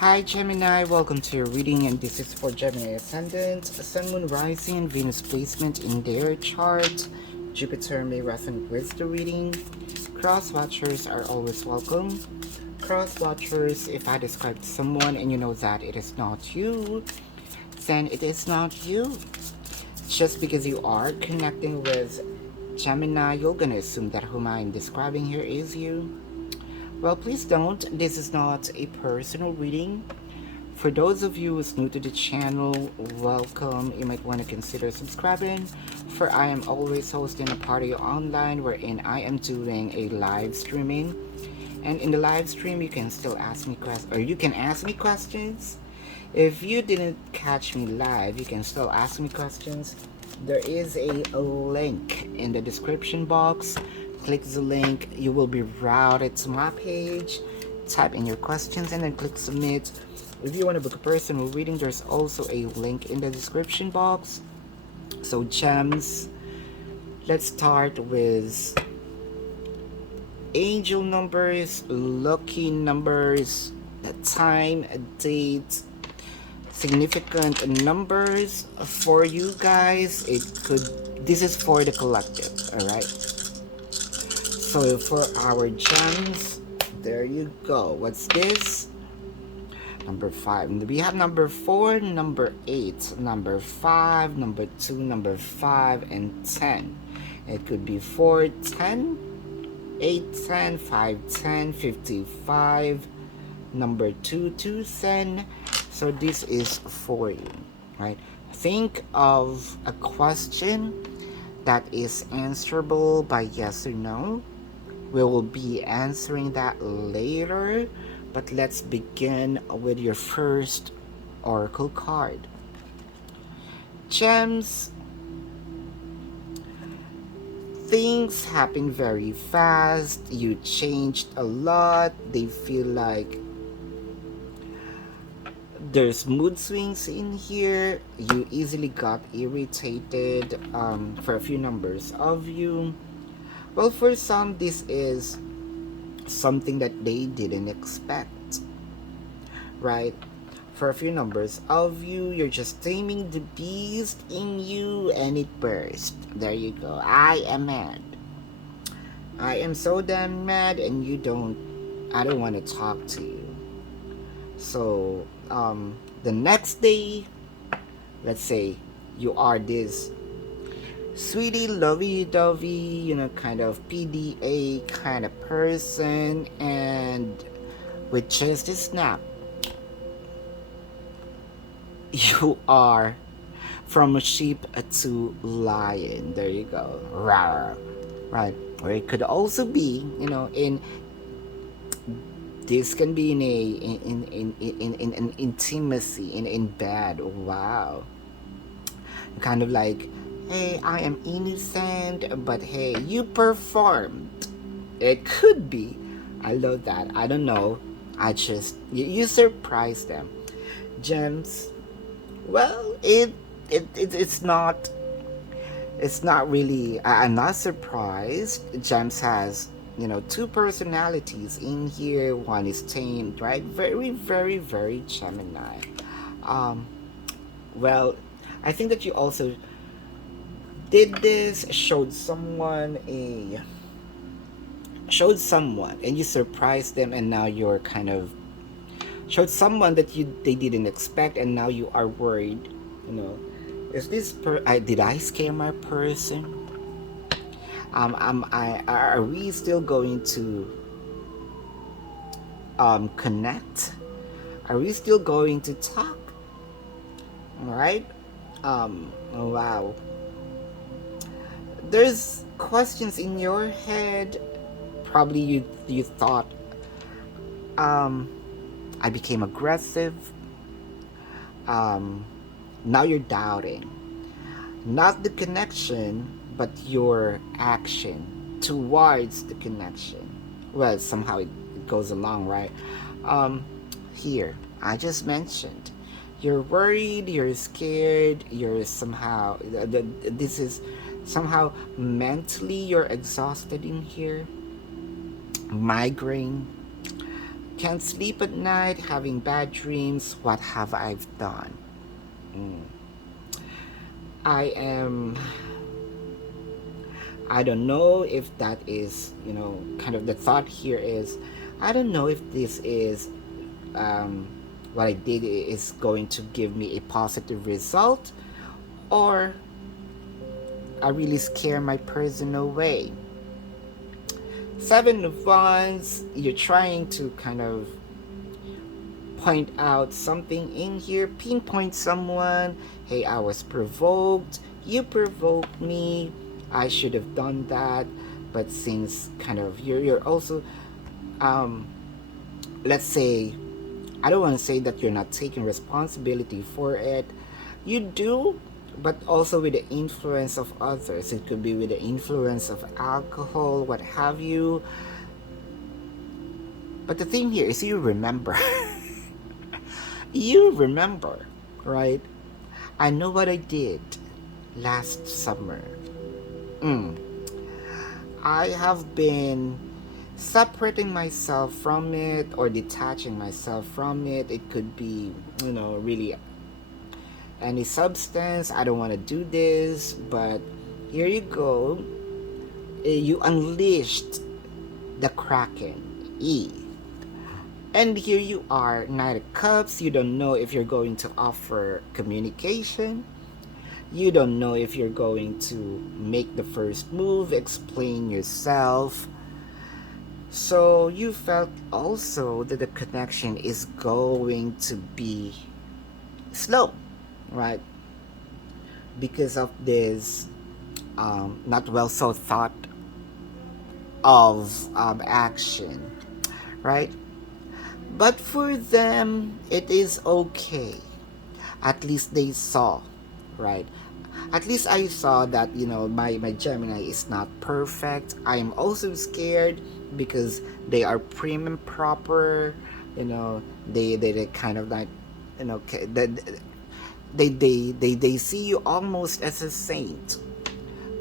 Hi Gemini, welcome to your reading, and this is for Gemini Ascendant, Sun, Moon, Rising, and Venus placement in their chart. Jupiter may resonate with the reading. Cross watchers are always welcome. Cross watchers, if I describe someone and you know that it is not you, then it is not you. Just because you are connecting with Gemini, you're gonna assume that whom I'm describing here is you. Well, please don't. This is not a personal reading. For those of you who's new to the channel, welcome. You might want to consider subscribing, for I am always hosting a party online wherein I am doing a live streaming. And in the live stream, you can still ask me questions, or you can ask me questions. If you didn't catch me live, you can still ask me questions. There is a link in the description box. Click the link, you will be routed to my page. Type in your questions and then click submit. If you want to book a personal reading, there's also a link in the description box. So gems, let's start with angel numbers, lucky numbers, the time, date, significant numbers for you guys. This is for the collective, all right? So for our gems, there you go. What's this? Number 5. We have number 4, number 8, number 5, number 2, number 5, and 10. It could be 4, 10, 8, 10, 5, 10, 55, number 2, 2, 10. So this is for you, right? Think of a question that is answerable by yes or no. We will be answering that later, but let's begin with your first oracle card. Gems, things happen very fast. You changed a lot. They feel like there's mood swings in here. You easily got irritated for a few numbers of you. Well, for some, this is something that they didn't expect, right? For a few numbers of you, you're just taming the beast in you and it burst. There you go. I am mad. I am so damn mad, and I don't want to talk to you. So, the next day, let's say you are this sweetie, lovey-dovey, kind of PDA kind of person, and with just a snap, you are from a sheep to lion. There you go. Rawr. Right. Or it could also be, in this can be in an intimacy in bed. Wow. Kind of like, hey, I am innocent, but hey, you performed. It could be. I love that. I don't know. You surprised them. Gems, well, it's not really, I'm not surprised. Gems has, two personalities in here. One is tamed, right? Very, very, very Gemini. Well, I think that you also did this, showed someone, and you surprised them, and now you're kind of showed someone that they didn't expect, and now you are worried. Is this did I scare my person? Are we still going to connect? Are we still going to talk? All right. Wow. There's questions in your head. Probably you thought, I became aggressive. Now you're doubting, not the connection, but your action towards the connection. Well, somehow it goes along, right? Here, I just mentioned, you're worried, you're scared, you're somehow, this is somehow mentally you're exhausted in here. Migraine, Can't sleep at night, having bad dreams. What have I done? Mm. I am. I don't know if that is, kind of the thought here is, I don't know if this is um, what I did is going to give me a positive result, or I really scare my person away. Seven of Wands, you're trying to kind of point out something in here, pinpoint someone. Hey, I was provoked. You provoked me. I should have done that. But since kind of you're also, um, let's say, I don't want to say that you're not taking responsibility for it. You do, but also with the influence of others. It could be with the influence of alcohol, what have you. But the thing here is you remember. You remember, right? I know what I did last summer. I have been separating myself from it or detaching myself from it. It could be, really any substance. I don't want to do this, but here you go. You unleashed the Kraken. And here you are, Knight of Cups. You don't know if you're going to offer communication. You don't know if you're going to make the first move, explain yourself. So you felt also that the connection is going to be slow, right? Because of this not well so thought of action, right? But for them, it is okay. At least they saw, right? At least I saw that, my Gemini is not perfect. I am also scared because they are prim and proper. They kind of like, they see you almost as a saint.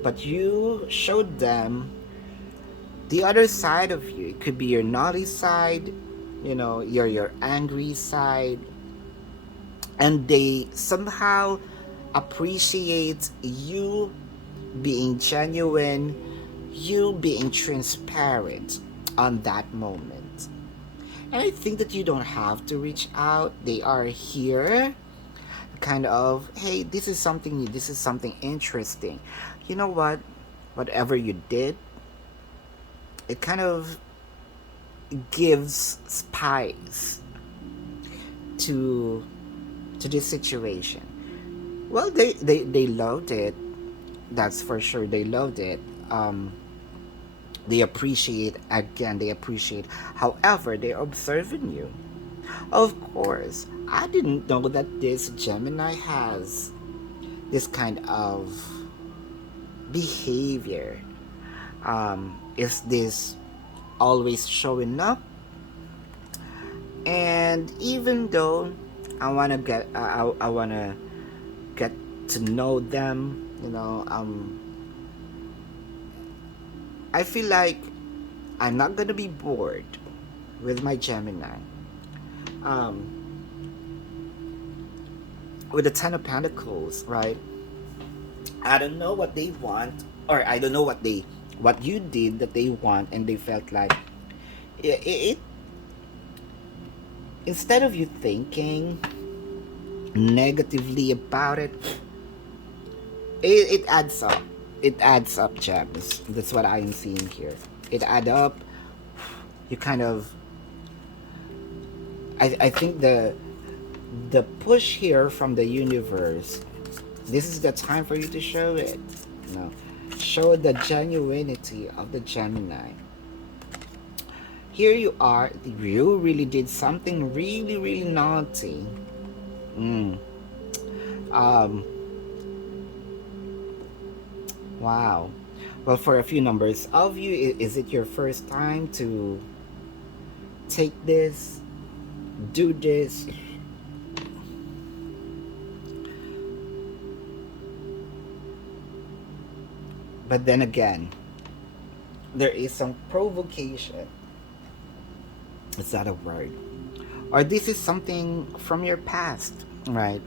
But you showed them the other side of you. It could be your naughty side, your angry side, and they somehow appreciate you being genuine, you being transparent on that moment. And I think that you don't have to reach out. They are here, kind of, hey, this is something new, this is something interesting. You know what? Whatever you did, it kind of gives spice to this situation. Well, they loved it. That's for sure. They loved it. They appreciate, again, they appreciate. However, they're observing you. Of course, I didn't know that this Gemini has this kind of behavior. Is this always showing up? And even though I wanna get, I wanna get to know them, I feel like I'm not gonna be bored with my Gemini. With the Ten of Pentacles, right? I don't know what they want, or I don't know what you did that they want, and they felt like it instead of you thinking negatively about it, it adds up. It adds up, gems. That's what I am seeing here. It adds up. You kind of, I think the push here from the universe, this is the time for you to show it. Show the genuinity of the Gemini. Here you are. You really did something really, really naughty. Wow. Well, for a few numbers of you, is it your first time to take this, do this? But then again, there is some provocation. Is that a word? Or this is something from your past, right?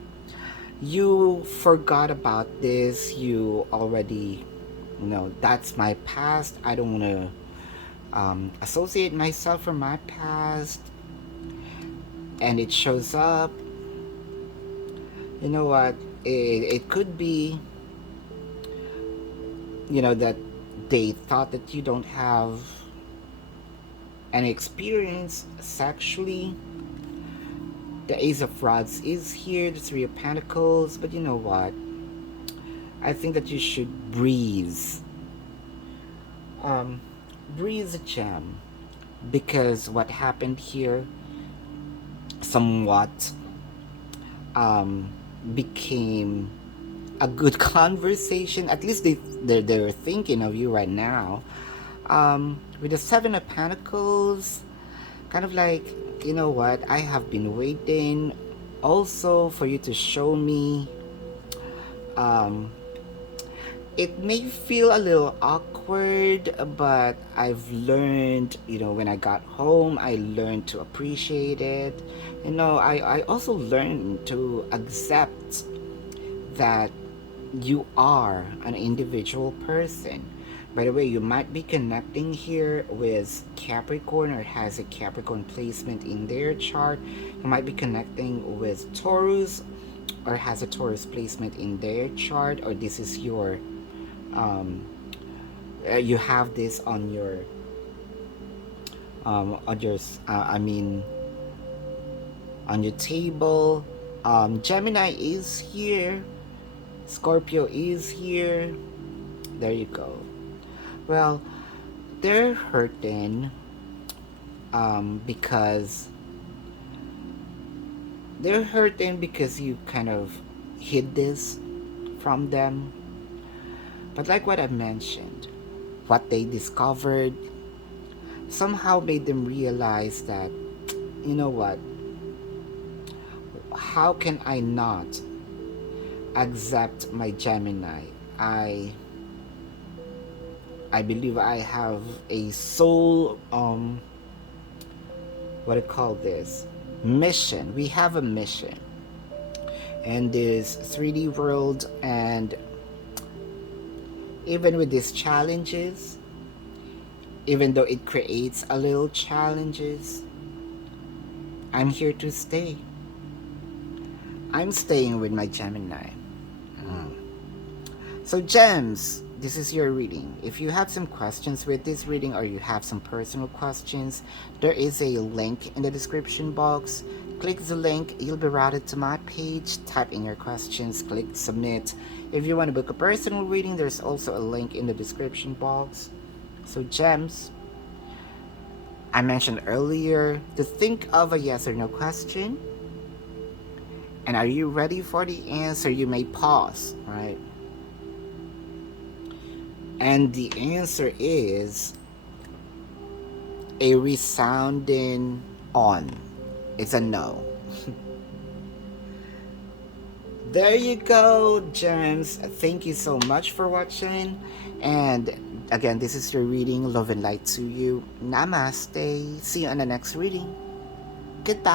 You forgot about this. You already, that's my past. I don't want to associate myself from my past. And it shows up. You know what? It could be, that they thought that you don't have any experience sexually. The Ace of Rods is here, the Three of Pentacles, but you know what? I think that you should breathe. Breathe, gem. Because what happened here somewhat became a good conversation. At least they're thinking of you right now. With the Seven of Pentacles, kind of like, you know what, I have been waiting also for you to show me. It may feel a little awkward, but I've learned, when I got home, I learned to appreciate it. I also learned to accept that you are an individual person. By the way, you might be connecting here with Capricorn, or has a Capricorn placement in their chart. You might be connecting with Taurus, or has a Taurus placement in their chart, or this is your you have this on your on your table. Gemini is here, Scorpio is here. There you go. Well, they're hurting because you kind of hid this from them. But like what I mentioned, what they discovered somehow made them realize that, you know what, how can I not accept my Gemini? I believe I have a soul, what do you call this? Mission. We have a mission in this 3D world, and even with these challenges, even though it creates a little challenges, I'm here to stay. I'm staying with my Gemini. So gems, this is your reading. If you have some questions with this reading, or you have some personal questions, there is a link in the description box. Click the link, you'll be routed to my page. Type in your questions, click submit. If you want to book a personal reading, there's also a link in the description box. So gems, I mentioned earlier to think of a yes or no question. And are you ready for the answer? You may pause, right? And the answer is a resounding on. It's a no. There you go, gems. Thank you so much for watching. And again, this is your reading. Love and light to you. Namaste. See you on the next reading. Goodbye.